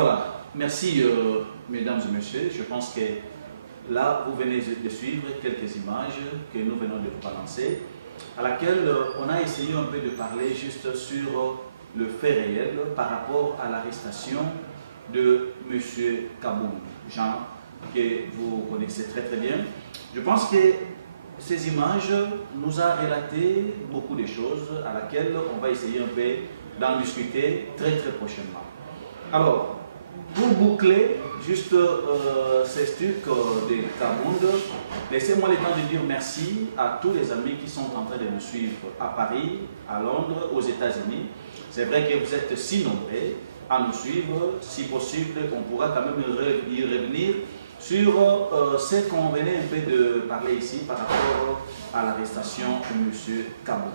Voilà, merci mesdames et messieurs. Je pense que là, vous venez de suivre quelques images que nous venons de vous balancer, à laquelle on a essayé un peu de parler juste sur le fait réel par rapport à l'arrestation de M. Kaboum, Jean, que vous connaissez très très bien. Je pense que ces images nous ont relaté beaucoup de choses à laquelle on va essayer un peu d'en discuter très très prochainement. Alors, pour boucler juste ces trucs de Kaboum, laissez-moi le temps de dire merci à tous les amis qui sont en train de nous suivre à Paris, à Londres, aux États-Unis. C'est vrai que vous êtes si nombreux à nous suivre. Si possible, on pourra quand même y revenir sur ce qu'on venait un peu de parler ici par rapport à l'arrestation de M. Kaboum.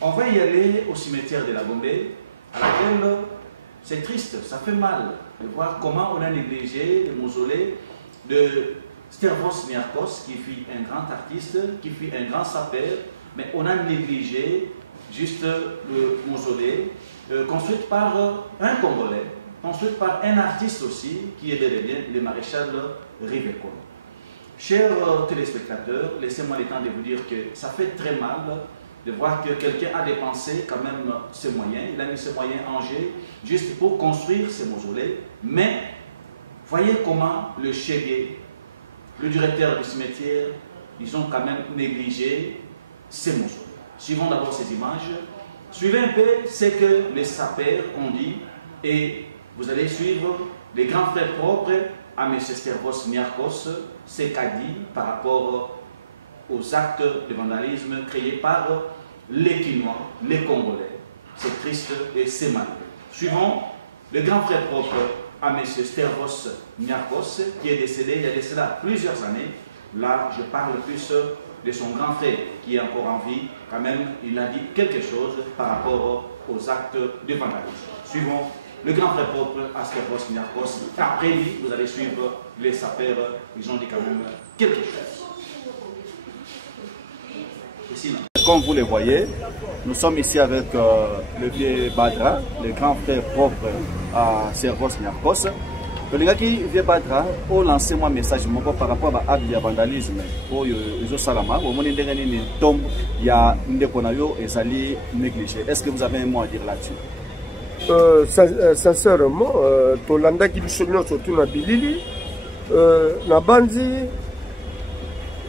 On va y aller au cimetière de la Gombe, à laquelle c'est triste, ça fait mal de voir comment on a négligé le mausolée de Stervos Niarchos, qui fut un grand artiste, qui fut un grand sapeur, mais on a négligé juste le mausolée construit par un Congolais, construit par un artiste aussi, qui est bel et bien le maréchal Rivekon. Chers téléspectateurs, laissez-moi le temps de vous dire que ça fait très mal de voir que quelqu'un a dépensé quand même ses moyens, il a mis ses moyens en jeu juste pour construire ce mausolée, mais voyez comment le chégué, le directeur du cimetière, ils ont quand même négligé ces mausolées. Suivons d'abord ces images, suivez un peu ce que les sapeurs ont dit et vous allez suivre les grands frères propres à M. Stervos Niarchos, ce qu'a dit par rapport aux actes de vandalisme créés par les Quinois, les Congolais. C'est triste et c'est malheureux. Suivons le grand frère propre à M. Stervos Niarchos, qui est décédé il y a de cela plusieurs années. Là, je parle plus de son grand frère qui est encore en vie. Quand même, il a dit quelque chose par rapport aux actes de vandalisme. Suivons le grand frère propre à Stervos Niarchos. Après lui, vous allez suivre les sapeurs. Ils ont dit quand même quelque chose. Comme vous le voyez, nous sommes ici avec le vieux Badra, le grand frère propre à Stervos Niarchos. Le gars qui vient Badra, on lance un message par rapport à l'acte de vandalisme pour les Salama. Au moment où il tombe, il y a une déconayo et ça l'est négligé. Est-ce que vous avez un mot à dire là-dessus? Sincèrement, Tolanda qui nous surtout na bilili, na bandi,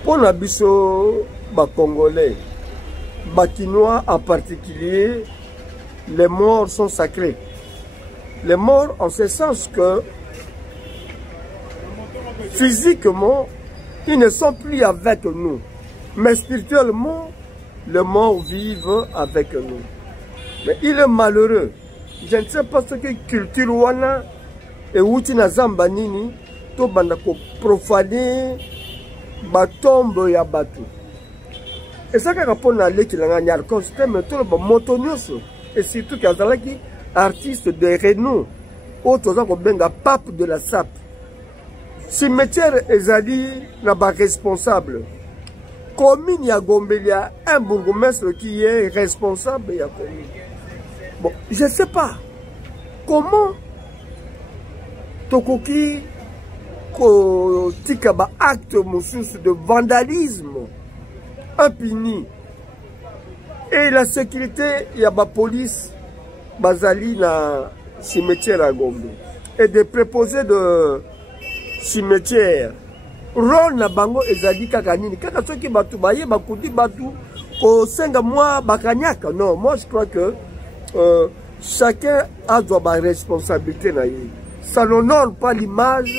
pour na biso ba Congolais, ba Quinois en particulier, les morts sont sacrés. Les morts en ce sens que physiquement, ils ne sont plus avec nous. Mais spirituellement, les morts vivent avec nous. Mais il est malheureux. Je ne sais pas ce que culture wana et outi na zamba nini to banda ko profaner ba tombe ya batu. Et ça que rapport na leki la Niarchos système to ba motonyoso et surtout kazalaki artiste de renom autre za ko benga pape de la SAP. Cimetière ezali na ba responsable. Commune ya Gombe, il y a un bourgmestre qui est responsable ya commune. Bon, je ne sais pas comment Tokoki tika ba acte de vandalisme impuni et la sécurité il y a ba police bazali na cimetière à Gombe et des préposés de cimetière rôle na bango ezali kaka nini kaka soki batu baye bakudi batu ko senga moi bakanyaka. Non, moi je crois que chacun a sa responsabilité. Ça n'honore pas l'image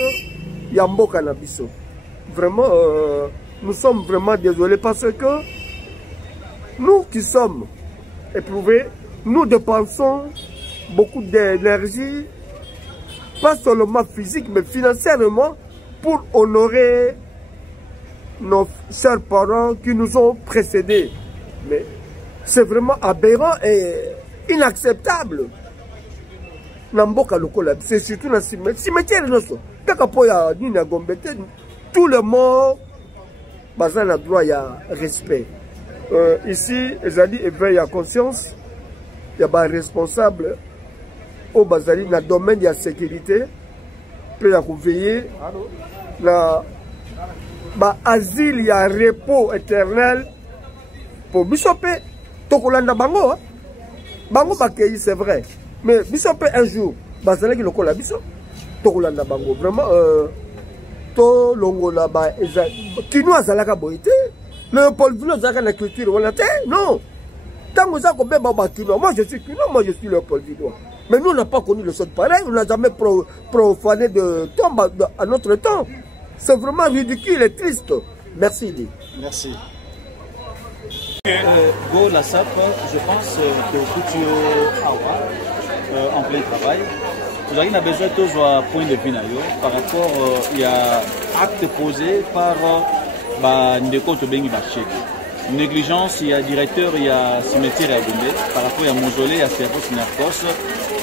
Yambo Cannabiso. Vraiment, nous sommes vraiment désolés parce que nous qui sommes éprouvés, nous dépensons beaucoup d'énergie, pas seulement physique, mais financièrement, pour honorer nos chers parents qui nous ont précédés. Mais c'est vraiment aberrant et inacceptable. C'est surtout dans le cimetière. Tout le monde a droit à respect. Ici, ils ont dit éveil à conscience. Il y a des responsables au Bazali, dans le domaine de la sécurité, pour la veiller, dans l'asile, il y a un repos éternel pour Bishopé, Tokolanda Bango. Bango Bakei, c'est vrai. Mais Bishopé, un jour, Bazali qui le colle à Bishop, Tokolanda Bango. Vraiment, To Longola, qui nous a Zalaka Boïté, le Paul Vino Zaka la culture, non. Moi je suis Kino, moi je suis le Paul Vino. Mais nous on n'a pas connu le sol pareil, on n'a jamais profané de tombe à notre temps. C'est vraiment ridicule et triste. Merci, Idi. Merci. Go la SAP, je pense que Koutio Awa, en plein travail, vous avez besoin de voir point de vue par rapport il y a acte posé par Ndeko Tobengi Bachek. Négligence, il y a directeur, il y a cimetière à Gombe, par rapport à mausolée, à Servos Narcos,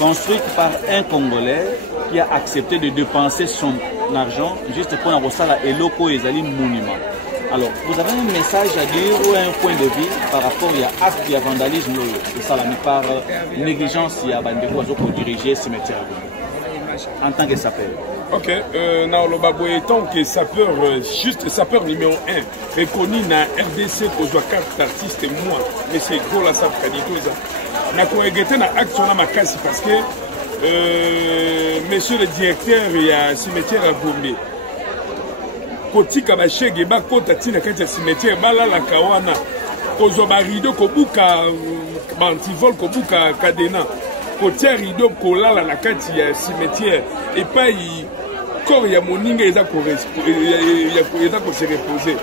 construite par un Congolais qui a accepté de dépenser son argent juste pour un Rosala et locaux et Zali monument. Alors, vous avez un message à dire ou un point de vue par rapport à acte de vandalisme de Salami par négligence, il y a Bandeko pour diriger ce cimetière à Gombe, en tant que sapeur. Ok, dans le babo étant que sapeur, juste sapeur numéro 1, reconnu dans RDC pour jouer carte d'artiste, moi, mais c'est gros la SAP Kaditoza. Na regretté na action na makasi parce que monsieur le directeur, il y a un cimetière à Gombe. Koti Kabacheg et Bakota Tina Katia cimetière, Bala la Kawana, Kozoba Rido Kobuka, Bantivol Kobuka Kadena, Kotia Rido Kola la Katia cimetière, et pas corps il y a mon ninga ils a se reposer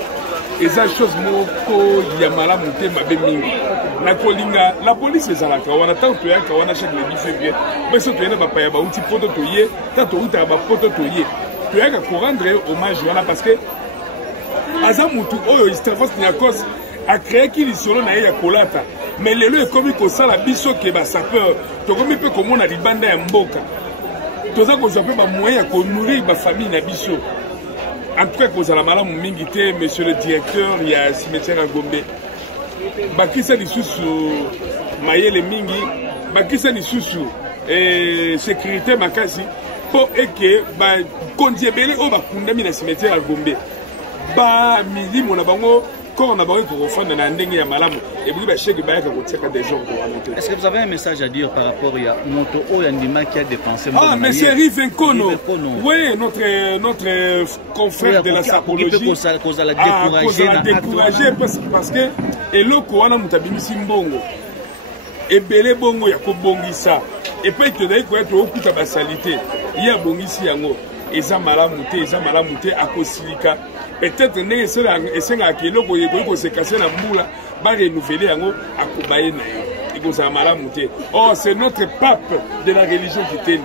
et ça chose moko il y a mala monté ma bemingi la kolinga la police est à la kawana tant que ya kawana chaque le 10 février mais ce que y a pas ya ba outil poto toyer tant outa ba poto toyer tu as qu'à rendre hommage voilà parce que azamutu oyo Servos Nyakos a créé qu'il solo na ya kolata mais le lieu comme ko sala biso ke ba sapeur to comme peut comme on a libanda ya mboka. Tous les gens qui moyen de nourrir ma famille na biso. En tout cas, vous avez la mingité, monsieur le directeur, il y a un cimetière à Gombe. Bakisa ni susu, Mayele Mingi, Bakisa ni susu, sécurité makasi, pour que kondiebele o bakundami na cimetière à Gombe. Ba midi mon abango. Est-ce que vous avez un message à dire par rapport à Moto Oyandima qui a dépensé? Ah, mais c'est Rive Nkono. Oui, notre confrère de la sapologie. Cause à la décourager parce que et le Koana Mutabimisi Mbongo. Et Belé Bongo Yako Bongisa. Et puis tu dois être au coup de la salité. Il y a Bongisi Yango. Eza malamute akosilika peut-être ne esenga kilo ko se casser la moula ba renouveler yango akobaye na yo ikoza malamute. Oh, c'est notre pape de la religion qui t'aime.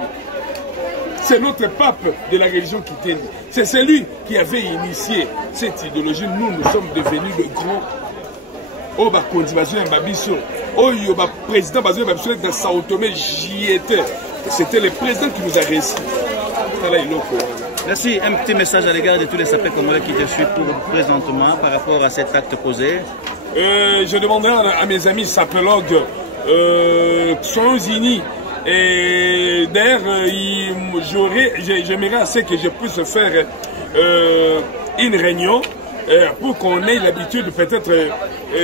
C'est notre pape de la religion qui t'aime. C'est celui qui avait initié cette idéologie. Nous sommes devenus de grands. Oh, bah, continuation en Babiso. Oh, yo, bah, président Bazo Babiso dans Sao Tomé, j'y étais. C'était le président qui nous a réussi. Merci. Un petit message à l'égard de tous les sapeurs congolais qui te suivent présentement par rapport à cet acte posé. Je demanderai à mes amis sapologues soyons unis. Et d'ailleurs, j'aimerais assez que je puisse faire une réunion pour qu'on ait l'habitude, peut-être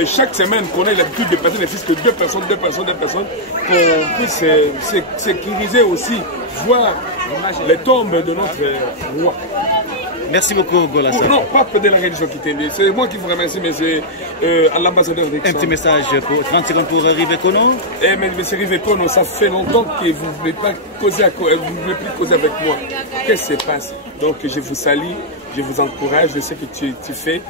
chaque semaine, qu'on ait l'habitude de passer ne fût que deux personnes, qu'on puisse sécuriser aussi, voir les tombes de notre roi. Merci beaucoup, Golassa. Non, pas de la religion qui t'aime. C'est moi qui vous remercie, mais c'est à l'ambassadeur d'Exxon. Un petit message pour 30 secondes pour Rive Kono. Eh, mais M. Rive Kono, ça fait longtemps que vous ne voulez pas causer, vous ne voulez plus causer avec moi. Qu'est-ce qui se passe? Donc, je vous salue, je vous encourage de ce que tu fais.